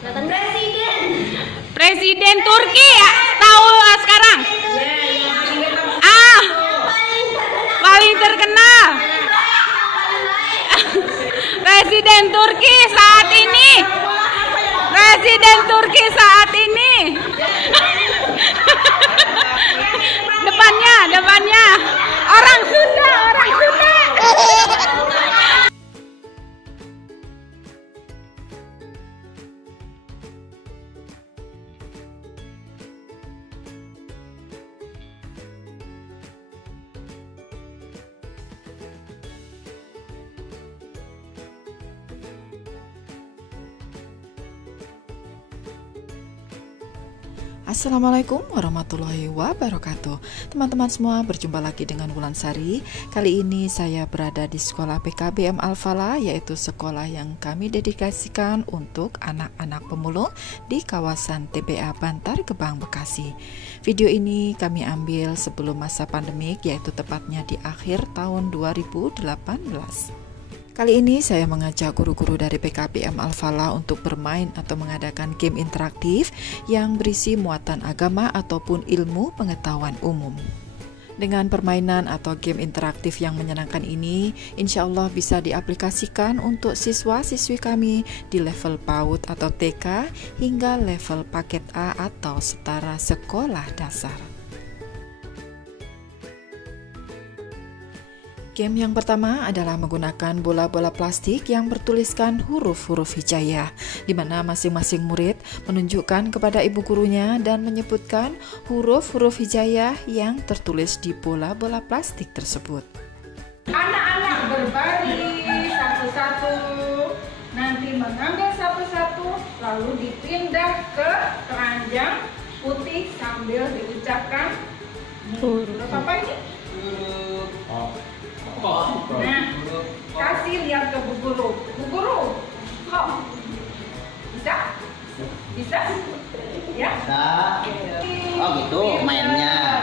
Presiden. Presiden Turki ya, tahu sekarang? Paling terkenal. Presiden Turki saat ini. Presiden Turki saat ini. Depannya. Orang Sunda. Assalamualaikum warahmatullahi wabarakatuh. Teman-teman semua, berjumpa lagi dengan Wulansari. Kali ini saya berada di sekolah PKBM Al-Falah, yaitu sekolah yang kami dedikasikan untuk anak-anak pemulung di kawasan TPA Bantar Gebang, Bekasi. Video ini kami ambil sebelum masa pandemik, yaitu tepatnya di akhir tahun 2018. Kali ini saya mengajak guru-guru dari PKBM Al-Falah untuk bermain atau mengadakan game interaktif yang berisi muatan agama ataupun ilmu pengetahuan umum. Dengan permainan atau game interaktif yang menyenangkan ini, insya Allah bisa diaplikasikan untuk siswa-siswi kami di level PAUD atau TK hingga level paket A atau setara sekolah dasar. Game yang pertama adalah menggunakan bola-bola plastik yang bertuliskan huruf-huruf hijaiyah, di mana masing-masing murid menunjukkan kepada ibu gurunya dan menyebutkan huruf-huruf hijaiyah yang tertulis di bola-bola plastik tersebut. Anak-anak berbaris satu-satu, nanti mengambil satu-satu, lalu dipindah ke keranjang putih sambil diucapkan huruf apa ini? Nah, kasih lihat ke Bu Guru. Bu Guru, kok bisa? Bisa? Ya? Bisa. Oh gitu mainnya.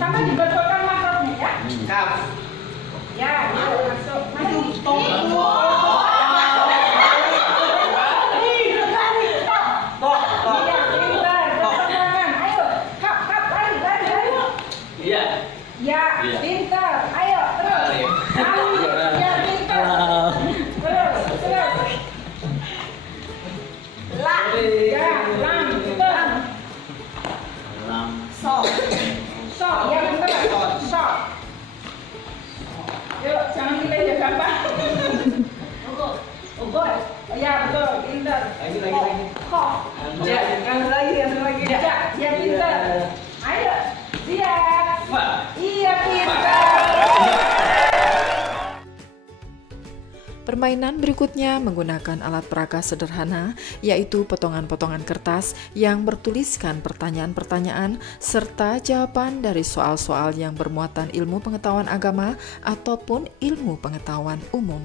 Sama dibetulkan makrotnya ya? Kap. Ya, masuk. Maju. Ya, pintar. Ayo, terus. Ya, pintar. Terus. Lam. Ya, lam. Lam. Lam. So. So, ya benar. So. Yuk, jangan pilih ya gampang. Ugot. Ya, betul. Pintar. Lagi. Kok. Ya, yang lagi. Ya, pintar. Ayo. Siap. Iya, pintar. Permainan berikutnya menggunakan alat peraga sederhana, yaitu potongan-potongan kertas yang bertuliskan pertanyaan-pertanyaan serta jawaban dari soal-soal yang bermuatan ilmu pengetahuan agama ataupun ilmu pengetahuan umum.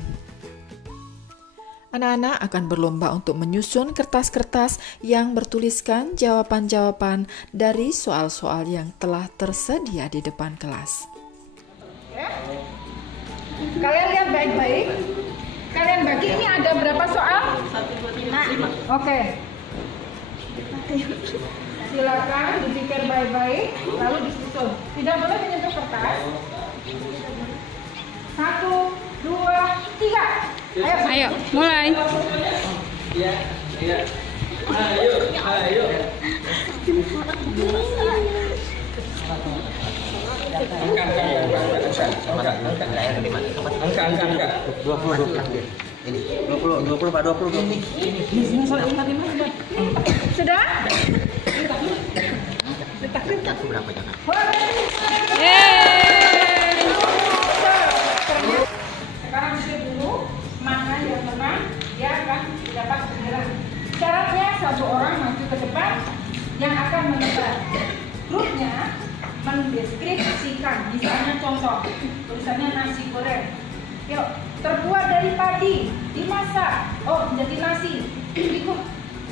Anak-anak akan berlomba untuk menyusun kertas-kertas yang bertuliskan jawaban-jawaban dari soal-soal yang telah tersedia di depan kelas. Kalian lihat baik-baik. Kalian bagi ini ada berapa soal? 1, 2, 3, 5. Oke. Silakan dipikir baik-baik, lalu disusun. Tidak boleh menyentuh kertas. 1, 2, 3. Ayo, mulai. Iya. Ayo. Angka. 20. Ini 20 Pak, 20. Ini. Sudah? Letak berapa jangan? Sekarang duduk dulu, mana yang menang, dia akan dapat bergerak. Syaratnya satu orang maju ke depan yang akan menebar. Grupnya mendeskripsikan, misalnya contoh, tulisannya nasi goreng. Yuk, terbuat dari padi, dimasak, menjadi nasi,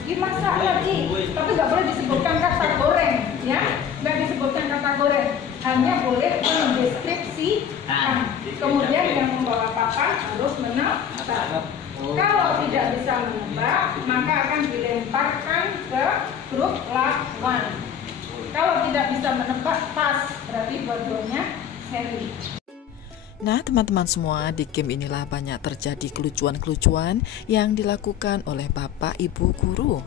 dimasak lagi, tapi nggak boleh disebutkan kata goreng, ya, nggak disebutkan kata goreng, hanya boleh mendeskripsikan. Kemudian yang membawa papan harus menata. Kalau tidak bisa menebak, maka akan dilemparkan ke grup lawan. Kalau tidak bisa menebak, pas, berarti dua-duanya seri. Nah teman-teman semua, di game inilah banyak terjadi kelucuan-kelucuan yang dilakukan oleh bapak ibu guru.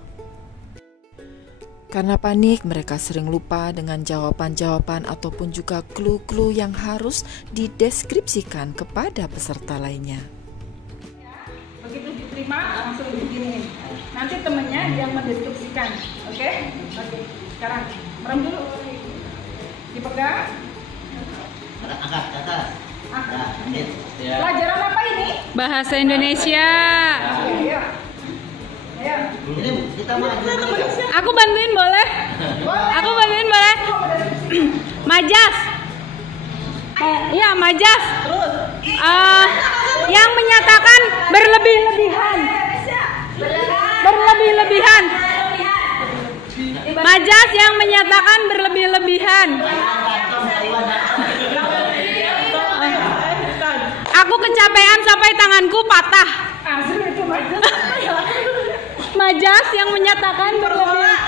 Karena panik, mereka sering lupa dengan jawaban-jawaban ataupun juga clue-clue yang harus dideskripsikan kepada peserta lainnya. Begitu diterima, langsung begini. Nanti temennya yang mendeskripsikan. Oke? Oke. Sekarang, merem dulu. Dipegang. Angkat ke atas. Ya. Pelajaran apa ini? Bahasa Indonesia. Ayo. Ayo. Ini kita maju dulu ya. Aku bantuin boleh? Aku bantuin boleh? Majas. Iya, majas. Yang menyatakan berlebih-lebihan. Berlebih-lebihan. Majas yang menyatakan berlebih-lebihan. Aku kecapean sampai tanganku patah. Asli itu majas. Majas yang menyatakan berlebih-lebihan.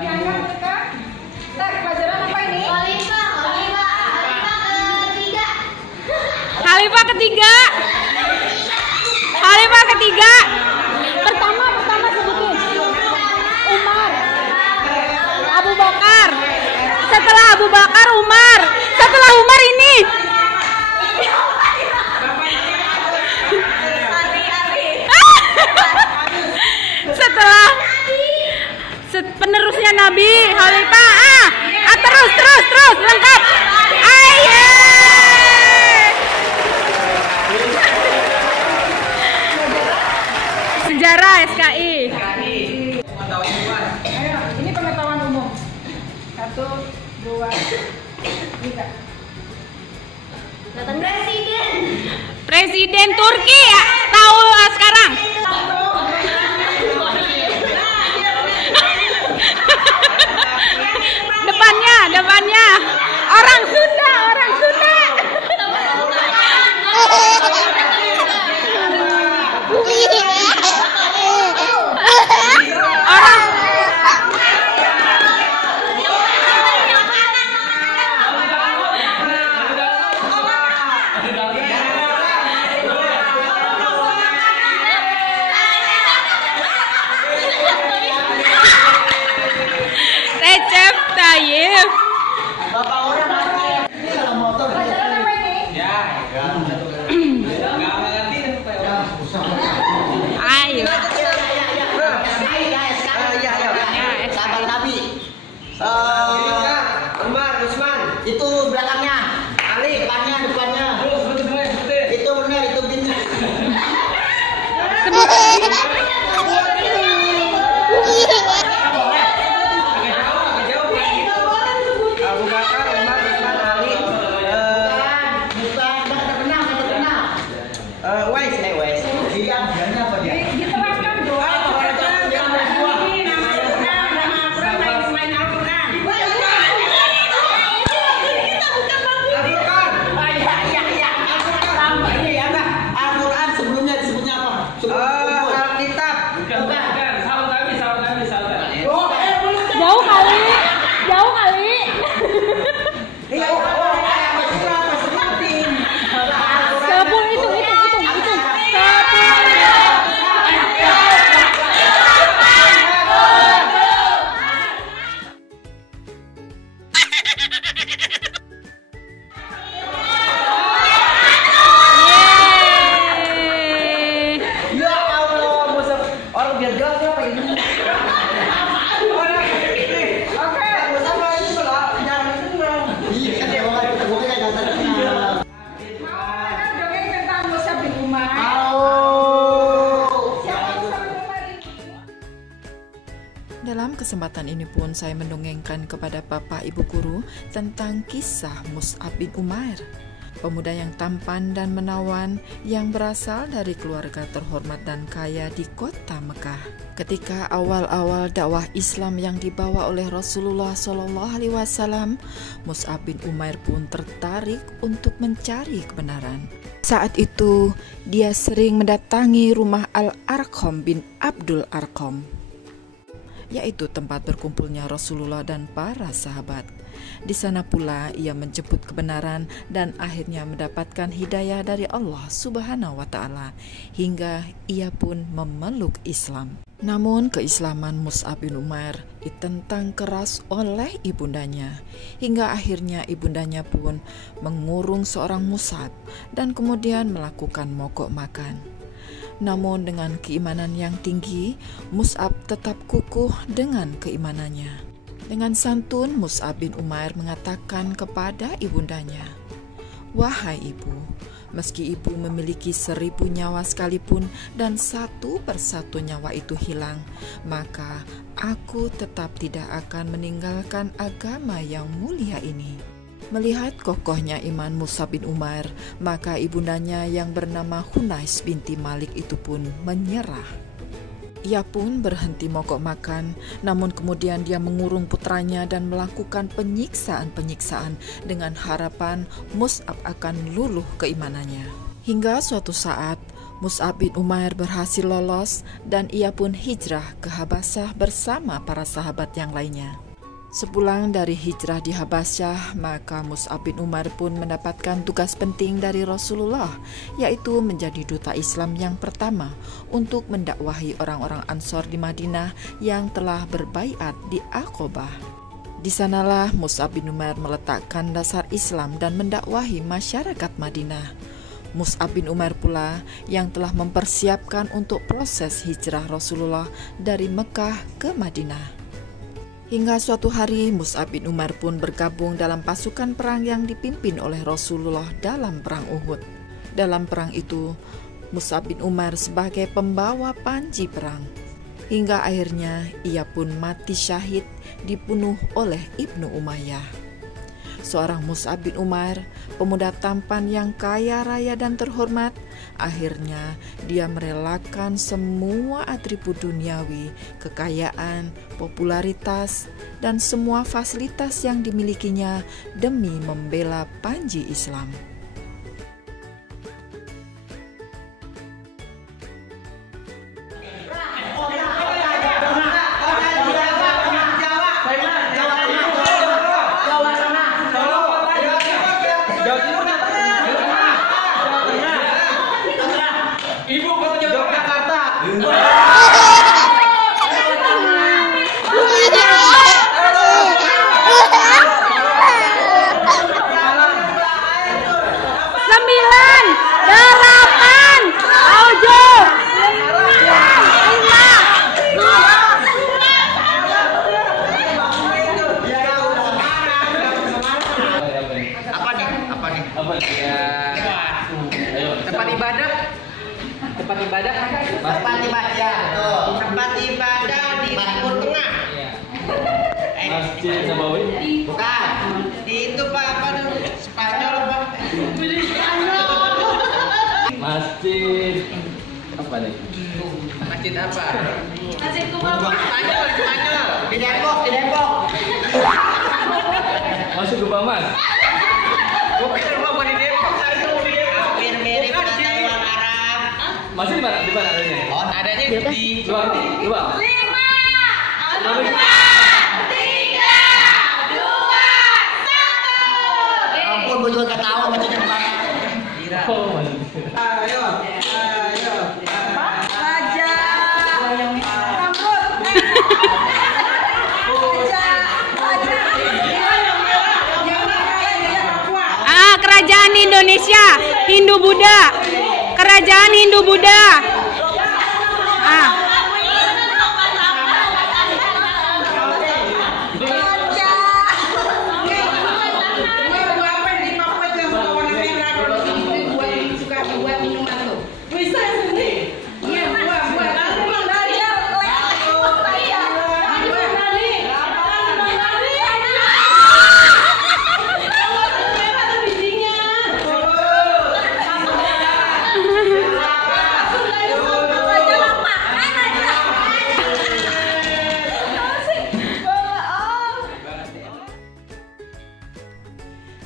Diangkat mereka. Pelajaran apa ini? Khalifah ketiga. Khalifah ketiga. Pertama sebutin. Umar. Abu Bakar. Setelah Abu Bakar Umar. Setelah Umar ini. Setelah penerusnya Nabi Khalifah. Terus lengkap. Ayo. Sejarah SKI. Ayo, ini pengetahuan umum. 1, 2, 3. Presiden Turki ya, tahu sekarang. Depannya. Orang Sunda. Recep Tayyip. Bapak orang mati. Ini kalau motor. Pelajaran apa ini? Ya. Ayo. Sahabat Nabi. Umar, Usman. Itu belakangnya. Ali, depannya. Itu benar, itu benar. Abu Bakar, Umar, Usman, Ali. Bukan, terkenal. Wais. Dia bilangnya apa dia? Diterapkan doa kepada yang berdiri, nama Quran, nama Al-Quran, main Al-Quran. Al-Quran sebelumnya disebutnya apa? Alkitab. Bukan. Jauh kali. Sepuluh itu. Ya Allah, orang biar gagal apa ini? Dalam kesempatan ini pun saya mendongengkan kepada Bapak Ibu Guru tentang kisah Mus'ab bin Umair. pemuda yang tampan dan menawan yang berasal dari keluarga terhormat dan kaya di kota Mekah. Ketika awal-awal dakwah Islam yang dibawa oleh Rasulullah SAW, Mus'ab bin Umair pun tertarik untuk mencari kebenaran. Saat itu, dia sering mendatangi rumah Al-Arqam bin Abdul Arqam, yaitu tempat berkumpulnya Rasulullah dan para sahabat. Di sana pula ia menjemput kebenaran dan akhirnya mendapatkan hidayah dari Allah Subhanahu wa Ta'ala, hingga ia pun memeluk Islam. Namun keislaman Mus'ab bin Umair ditentang keras oleh ibundanya, hingga akhirnya ibundanya pun mengurung seorang Mus'ab dan kemudian melakukan mogok makan. Namun dengan keimanan yang tinggi, Mus'ab tetap kukuh dengan keimanannya. Dengan santun, Mus'ab bin Umair mengatakan kepada ibundanya, "Wahai ibu, meski ibu memiliki 1000 nyawa sekalipun dan satu persatu nyawa itu hilang, maka aku tetap tidak akan meninggalkan agama yang mulia ini." Melihat kokohnya iman Mus'ab bin Umair, maka ibundanya yang bernama Hunais binti Malik itu pun menyerah. Ia pun berhenti mogok makan, namun kemudian dia mengurung putranya dan melakukan penyiksaan-penyiksaan dengan harapan Mus'ab akan luluh keimanannya. Hingga suatu saat, Mus'ab bin Umair berhasil lolos dan ia pun hijrah ke Habasyah bersama para sahabat yang lainnya. Sepulang dari hijrah di Habasyah, maka Mus'ab bin Umair pun mendapatkan tugas penting dari Rasulullah, yaitu menjadi duta Islam yang pertama untuk mendakwahi orang-orang Ansor di Madinah yang telah berbaiat di Aqabah. Di sanalah Mus'ab bin Umair meletakkan dasar Islam dan mendakwahi masyarakat Madinah. Mus'ab bin Umair pula yang telah mempersiapkan untuk proses hijrah Rasulullah dari Mekah ke Madinah. Hingga suatu hari Mus'ab bin Umair pun bergabung dalam pasukan perang yang dipimpin oleh Rasulullah dalam perang Uhud. Dalam perang itu, Mus'ab bin Umair sebagai pembawa panji perang. Hingga akhirnya ia pun mati syahid dibunuh oleh Ibnu Umayyah. Seorang Mus'ab bin Umair, pemuda tampan yang kaya raya dan terhormat, akhirnya dia merelakan semua atribut duniawi, kekayaan, popularitas, dan semua fasilitas yang dimilikinya demi membela panji Islam. Tempat ibadah di Timur Tengah. Masjid Nabawi? Bukan. Di itu Pak, apa tuh? Spanyol Pak. Masjid apa nih? Masjid apa? Masjid Kuba. Spanyol. Di Depok. Masuk ke Baman? Bukan rumah di Depok, itu di Depok. Mirip kata orang Arab. Masih di mana? Di mana adanya? Oh, adanya di Luar. 5, 4, 3, 2, 1. Ampun, gue juga gak tahu bacanya kemana. Oh, masih. Ayo. Raja rambut. Kerajaan Indonesia Hindu-Buddha. Kerajaan Hindu-Buddha.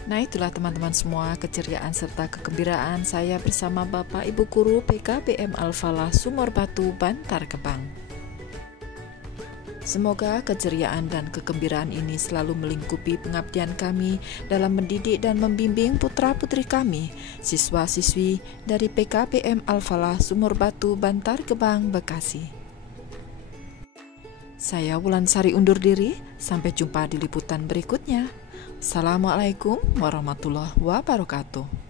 Nah, itulah teman-teman semua keceriaan serta kegembiraan saya bersama Bapak Ibu Guru PKBM Al-Falah Sumur Batu, Bantar Gebang. Semoga keceriaan dan kegembiraan ini selalu melingkupi pengabdian kami dalam mendidik dan membimbing putra-putri kami, siswa-siswi dari PKBM Al-Falah Sumur Batu, Bantar Gebang, Bekasi. Saya Wulansari undur diri, sampai jumpa di liputan berikutnya. Assalamualaikum warahmatullahi wabarakatuh.